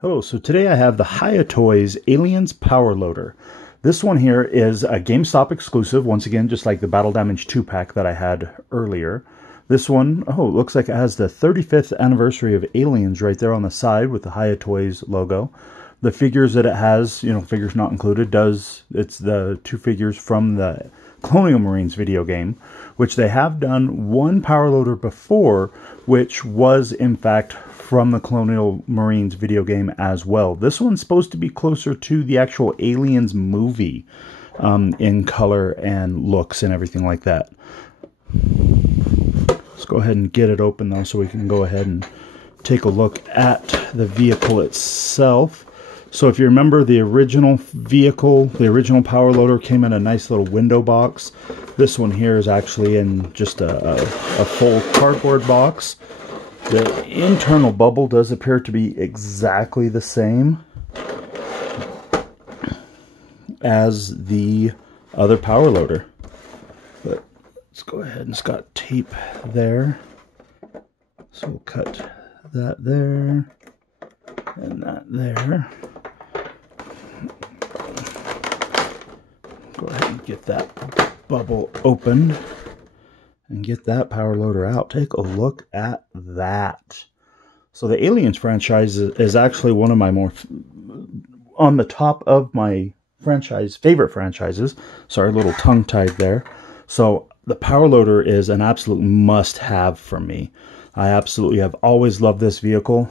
Hello, so today I have the Hiya Toys Aliens Power Loader. This one here is a GameStop exclusive, once again, just like the Battle Damage 2-pack that I had earlier. This one, it looks like it has the 35th anniversary of Aliens right there on the side with the Hiya Toys logo. The figures that it has, figures not included, it's the two figures from the Colonial Marines video game, which they have done one power loader before, which was in fact from the Colonial Marines video game as well. This one's supposed to be closer to the actual Aliens movie in color and looks and everything like that. Let's go ahead and get it open though so we can go ahead and take a look at the vehicle itself. So if you remember, the original vehicle, the original power loader came in a nice little window box. This one here is actually in just a full cardboard box. The internal bubble does appear to be exactly the same as the other power loader. But let's go ahead, and it's got tape there. So we'll cut that there and that there. Go ahead and get that bubble open and get that power loader out. Take a look at that. So the Aliens franchise is actually one of my more on the top of my favorite franchises. Sorry, a little tongue-tied there. So the power loader is an absolute must-have for me. I absolutely have always loved this vehicle.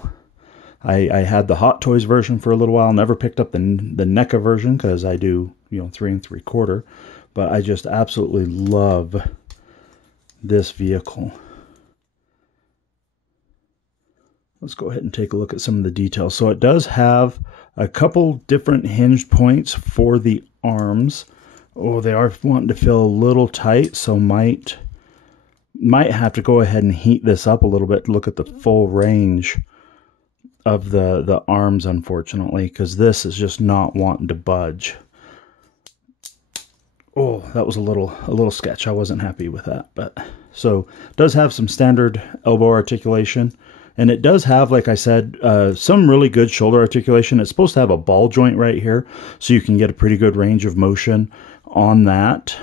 I had the Hot Toys version for a little while. Never picked up the NECA version because I do 3 3/4. But I just absolutely love this vehicle. Let's go ahead and take a look at some of the details. So it does have a couple different hinge points for the arms. Oh, they are wanting to feel a little tight, so might have to go ahead and heat this up a little bit to look at the full range of the arms, unfortunately, because this is just not wanting to budge. Oh, that was a little sketch. I wasn't happy with that. But so it does have some standard elbow articulation, and it does have, like I said, some really good shoulder articulation. It's supposed to have a ball joint right here, so you can get a pretty good range of motion on that.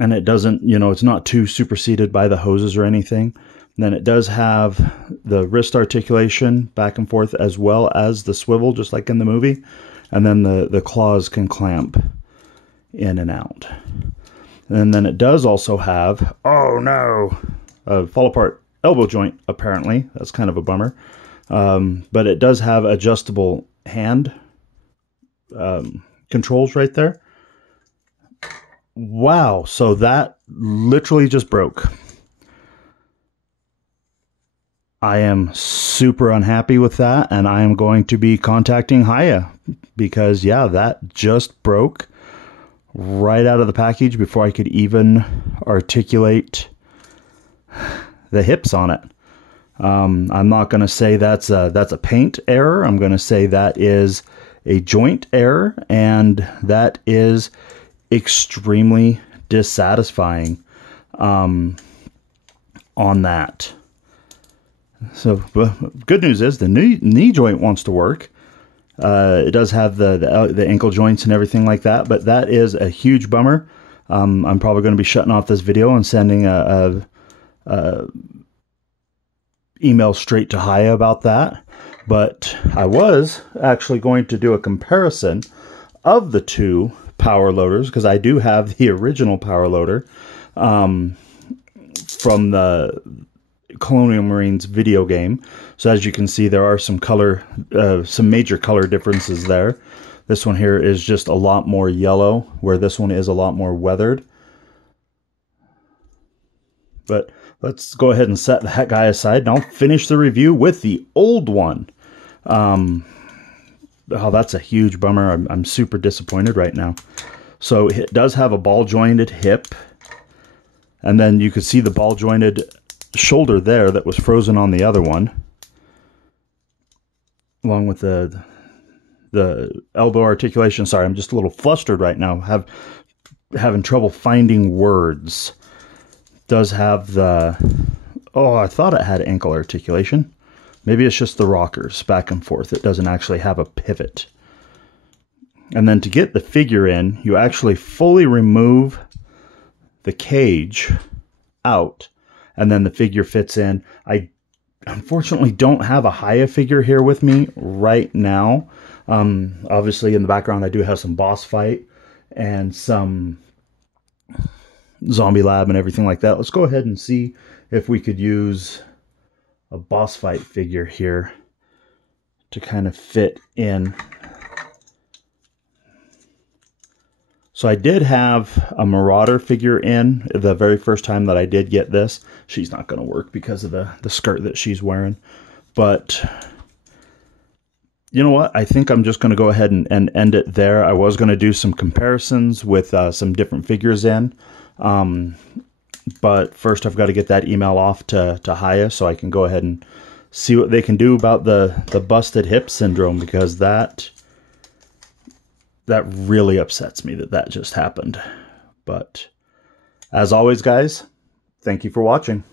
And it doesn't, it's not too superseded by the hoses or anything. And then it does have the wrist articulation back and forth as well as the swivel, just like in the movie. And then the claws can clamp in and out. And then it does also have, oh no, a fall apart elbow joint, apparently. That's kind of a bummer. But it does have adjustable hand controls right there. Wow, so that literally just broke. I am super unhappy with that, and I am going to be contacting Hiya because, yeah, that just broke right out of the package before I could even articulate the hips on it. I'm not going to say that's a paint error. I'm going to say that is a joint error, and that is extremely dissatisfying on that. So, good news is the knee joint wants to work. It does have the ankle joints and everything like that, but that is a huge bummer. I'm probably going to be shutting off this video and sending a email straight to Hiya about that. But I was actually going to do a comparison of the two power loaders because I do have the original power loader from the Colonial Marines video game. So as you can see, there are some major color differences there. This one here is just a lot more yellow, where this one is a lot more weathered. But let's go ahead and set that guy aside, and I'll finish the review with the old one. Oh, that's a huge bummer. I'm super disappointed right now. So it does have a ball jointed hip, and then you could see the ball jointed shoulder there that was frozen on the other one, along with the elbow articulation. Sorry, I'm just a little flustered right now. Having trouble finding words. Does have the, oh, I thought it had ankle articulation. Maybe it's just the rockers back and forth. It doesn't actually have a pivot. And then to get the figure in, you actually fully remove the cage out, and then the figure fits in. I unfortunately don't have a Hiya figure here with me right now. Obviously in the background I do have some boss fight and some zombie lab and everything like that. Let's go ahead and see if we could use a boss fight figure here to kind of fit in. So I did have a Marauder figure in the very first time that I did get this. She's not going to work because of the skirt that she's wearing. But you know what? I think I'm just going to go ahead and end it there. I was going to do some comparisons with some different figures in. But first I've got to get that email off to Hiya so I can go ahead and see what they can do about the busted hip syndrome, because that really upsets me that just happened. But as always, guys, thank you for watching.